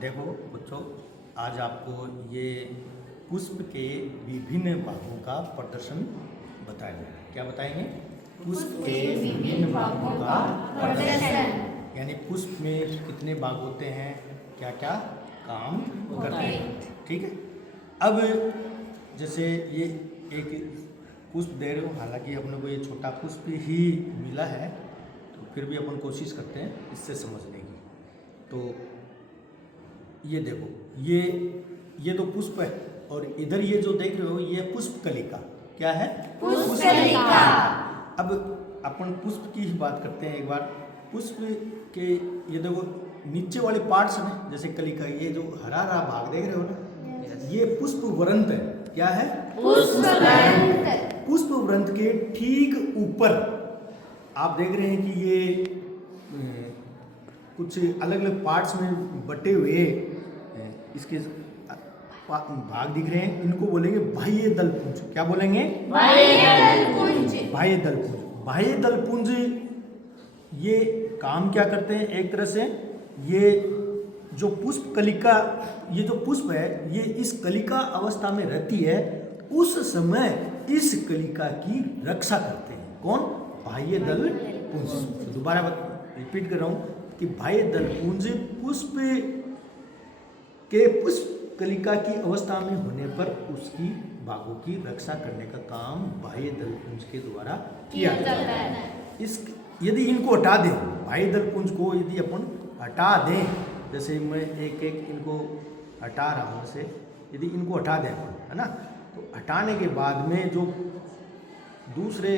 देखो बच्चों, आज आपको ये पुष्प के विभिन्न भागों का प्रदर्शन बताएंगे। क्या बताएंगे? पुष्प के विभिन्न भागों का प्रदर्शन। यानी पुष्प में कितने भाग होते हैं, क्या क्या काम करते हैं। ठीक है। अब जैसे ये एक पुष्प दे रहे हो, हालांकि अपने को ये छोटा पुष्प ही मिला है, तो फिर भी अपन कोशिश करते हैं इससे समझने की। तो ये देखो, ये तो पुष्प है, और इधर ये जो देख रहे हो ये पुष्प कलिका। क्या है? पुष्प कलिका। अब अपन पुष्प की ही बात करते हैं एक बार। पुष्प के ये देखो नीचे वाले पार्ट्स हैं, जैसे कलिका, ये जो हरा हरा भाग देख रहे हो ना, ये पुष्प वृंत है। क्या है? पुष्प वृंत। पुष्प वृंत के ठीक ऊपर आप देख रहे हैं कि ये कुछ अलग अलग पार्ट्स में बटे हुए इसके भाग दिख रहे हैं। इनको बोलेंगे बाह्य दलपुंज। क्या बोलेंगे? बाह्य दलपुंज। बाह्य दलपुंज। बाह्य दलपुंज ये काम क्या करते हैं? एक तरह से ये जो पुष्प कलिका, ये जो पुष्प है, ये इस कलिका अवस्था में रहती है, उस समय इस कलिका की रक्षा करते हैं। कौन? बाह्य दलपुंज। दोबारा रिपीट कर रहा हूं कि बाह्य दलपुंज पुष्प के पुष्प कलिका की अवस्था में होने पर उसकी भागों की रक्षा करने का काम बाह्य दलपुंज के द्वारा किया जाता है। इस यदि इनको हटा दें, बाह्य दलपुंज को यदि अपन हटा दें, जैसे मैं एक एक इनको हटा रहा हूँ, से यदि इनको हटा दें, है ना, तो हटाने के बाद में जो दूसरे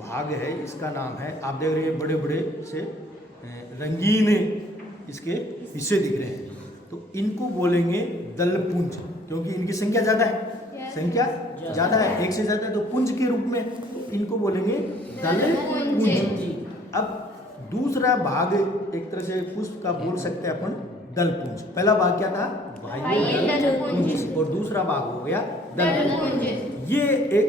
भाग है, इसका नाम है, आप देख रहे हैं बड़े बड़े से रंगीन इसके हिस्से दिख रहे हैं, तो इनको बोलेंगे दलपुंज, क्योंकि इनकी संख्या ज़्यादा है। संख्या ज़्यादा है, एक से ज़्यादा है, तो पुंज के रूप में, तो इनको बोलेंगे दलपुंज। अब दूसरा भाग एक तरह से पुष्प का बोल सकते हैं अपन दलपुंज। पहला भाग क्या था? बाह्य दलपुंज। और दूसरा भाग हो गया दलपुंज। ये एक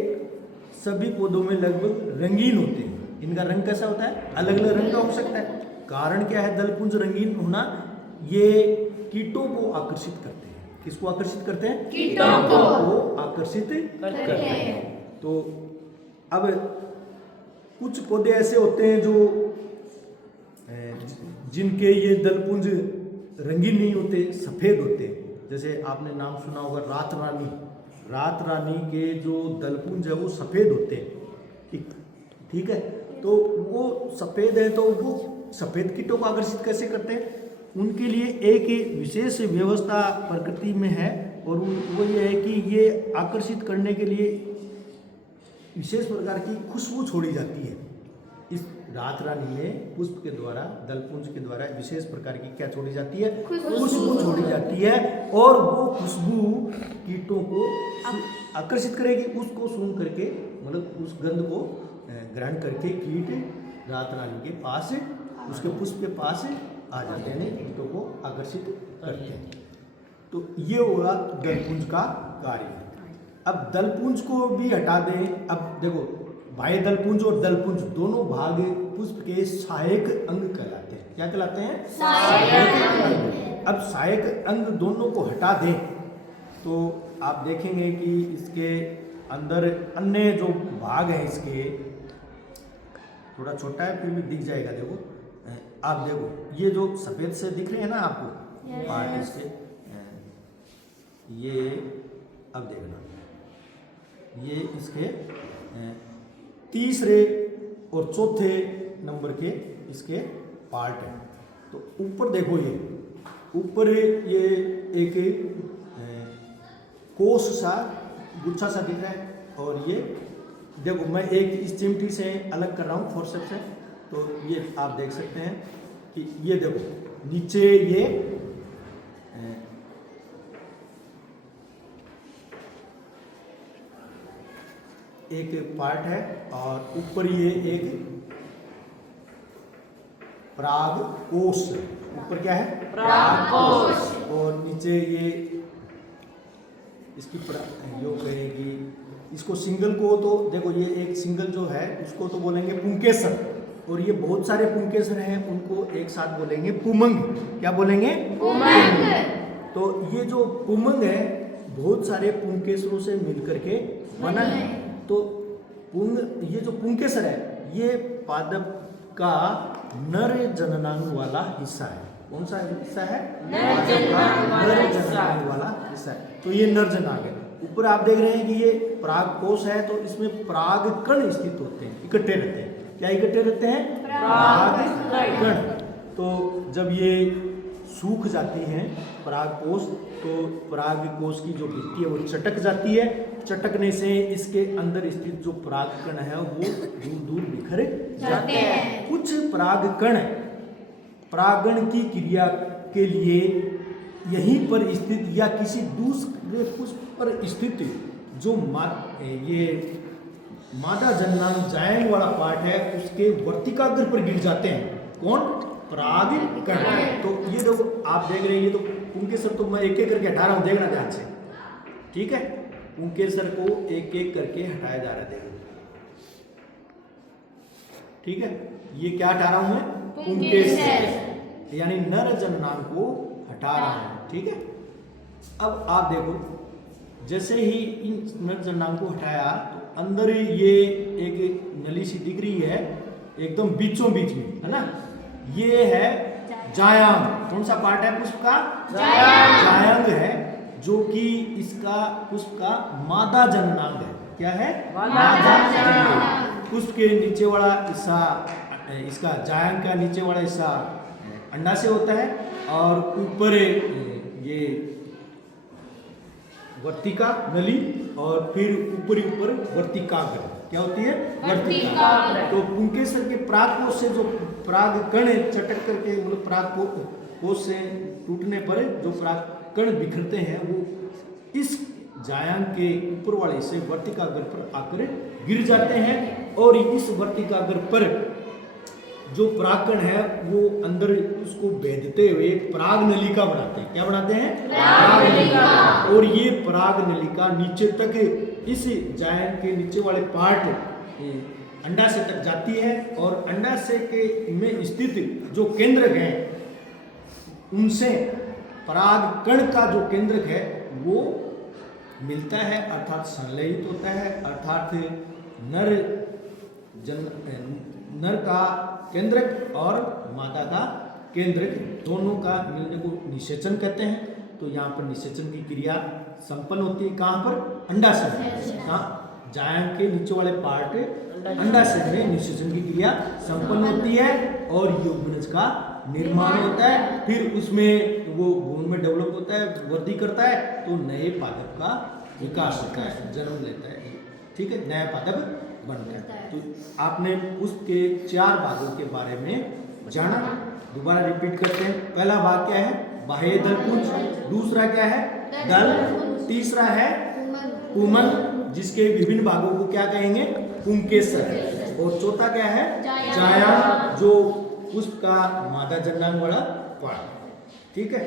सभी पौधों में लगभग रंगीन होते हैं। इनका रंग कैसा होता है? अलग अलग रंग का हो सकता है। कारण क्या है दलपुंज रंगीन होना? ये कीटों को आकर्षित करते हैं। किसको आकर्षित करते हैं? कीटों को आकर्षित करते हैं। तो अब कुछ पौधे ऐसे होते हैं जो जिनके ये दलपुंज रंगीन नहीं होते, सफेद होते हैं। जैसे आपने नाम सुना होगा रात रानी। रात रानी के जो दलपुंज है वो सफेद होते हैं। ठीक है, तो वो सफेद है, तो वो सफेद कीटों को आकर्षित कैसे करते हैं? उनके लिए एक विशेष व्यवस्था प्रकृति में है, और वो ये है कि ये आकर्षित करने के लिए विशेष प्रकार की खुशबू छोड़ी जाती है। इस रात रानी में पुष्प के द्वारा, दलपुंज के द्वारा विशेष प्रकार की क्या छोड़ी जाती है? खुशबू छोड़ी जाती है, और वो खुशबू कीटों को आकर्षित करेगी। उसको सूंघ करके, मतलब उस गंध को ग्रहण करके कीट रात रानी के पास, उसके पुष्प के पास आ जाते हैं, कीटों को आकर्षित करते हैं। तो ये होगा दलपुंज का कार्य। अब दलपुंज को भी हटा दें। अब देखो, बाह्य दलपुंज और दलपुंज दोनों भाग पुष्प के सहायक अंग कहलाते हैं। क्या कहलाते हैं? सहायक अंग। अब सहायक अंग दोनों को हटा दें तो आप देखेंगे कि इसके अंदर अन्य जो भाग है, इसके थोड़ा छोटा है फिर भी दिख जाएगा। देखो, आप देखो, ये जो सफेद से दिख रहे हैं ना आपको पार्ट इसके, ये अब देखना, ये इसके तीसरे और चौथे नंबर के इसके पार्ट हैं। तो ऊपर देखो, ये ऊपर ये एक कोस सा, गुच्छा सा दिख रहा है, और ये देखो, मैं एक इस चिमटी से अलग कर रहा हूँ फोर्सेप्स से, तो ये आप देख सकते हैं कि ये देखो नीचे ये एक पार्ट है, और ऊपर ये एक परागकोश। ऊपर क्या है? परागकोश। और नीचे ये इसकी यो कहेगी, इसको सिंगल को तो देखो, ये एक सिंगल जो है उसको तो बोलेंगे पुंकेसर, और ये बहुत सारे पुंकेसर हैं, उनको एक साथ बोलेंगे पुमंग। क्या बोलेंगे? पुमंग। तो ये जो पुमंग है बहुत सारे पुंकेसरों से मिलकर के बना है। तो ये जो पुंकेसर है ये पादप का नर जननांग वाला हिस्सा है। कौन सा हिस्सा है? नर जननांग वाला हिस्सा है। तो ये नर जननांग है। ऊपर आप देख रहे हैं कि ये परागकोश है, तो इसमें पराग कण स्थित होते हैं, इकट्ठे रहते हैं। क्या इकट्ठे रहते हैं? पराग कण। तो जब ये सूख जाती हैं परागकोश, तो परागकोश की जो भित्ति है वो चटक जाती है। चटकने से इसके अंदर स्थित जो परागकण है वो दूर दूर बिखर जाते हैं। कुछ परागकण परागण की क्रिया के लिए यहीं पर स्थित या किसी दूसरे पुष्प पर स्थित जो ये मादा जननांग जायंग वाला पार्ट है उसके वर्तिकाग्र पर गिर जाते हैं। कौन? परागकण। तो ये देखो आप देख रहे हैं, ये तो पुंकेसर तो मैं एक एक करके हटा रहा हूँ, देखना ध्यान से, ठीक है? पुंकेसर को एक एक करके हटाया जा रहा है, देखो, ठीक है? ये क्या हटा रहा हूं मैं? पुंकेसर, यानी नर जननांग को हटा रहा हूं, ठीक है? अब आप देखो, जैसे ही इन नर जननांग को हटाया तो अंदर ये एक नली सी दिख रही है एकदम बीचों बीच में, है ना? ये है जायांग। कौन सा पार्ट है पुष्प का? जायांग है, जो कि इसका पुष्प का मादा जननांग है। क्या है? मादा जननांग। पुष्प के नीचे वाला हिस्सा, इसका जायांग का नीचे वाला हिस्सा अंडा से होता है और ऊपर ये वर्तिका नली और फिर ऊपर वर्तिकाग्र। क्या होती है? वर्तिकाग्र। तो पुंकेसर के परागकोश से जो परागकण चटक करके मतलब परागकोश से टूटने पर जो परागकण बिखरते हैं वो इस जायांग के ऊपर वाले हिस्से वर्तिकाग्र पर आकर गिर जाते हैं और इस वर्तिकाग्र पर जो परागकण है वो अंदर उसको भेदते हुए पराग नलिका बनाते हैं। क्या बनाते हैं? पराग नलिका। और ये पराग नलिका नीचे तक इस जायंग के नीचे वाले पार्ट अंडाशय तक जाती है और अंडाशय के में स्थित जो केंद्रक है उनसे परागकण का जो केंद्रक है वो मिलता है, अर्थात संलयित होता है, अर्थात नर का केंद्रक और मादा का केंद्रक दोनों का मिलने को निषेचन कहते हैं। तो यहाँ पर निषेचन की क्रिया संपन्न होती है। कहाँ पर? अंडाशय में। कहाँ? जायंग के नीचे वाले पार्ट अंडाशय में निषेचन की क्रिया संपन्न होती है और युग्मनज का निर्माण होता है। फिर उसमें वो भ्रूण में डेवलप होता है, वृद्धि करता है, तो नए पादप का विकास होता है, जन्म लेता है, ठीक है? नया पादप बनता है। तो आपने उसके 4 भागों के बारे में जाना। दोबारा रिपीट करते हैं। पहला भाग क्या है? बाह्य दल पुंज। दूसरा क्या है? दल। तीसरा है पुमंग, जिसके विभिन्न भागों को क्या कहेंगे? पुंकेसर। और चौथा क्या है? जायांग, जो पुष्प का मादा जननांग वाला पार्ट, ठीक है?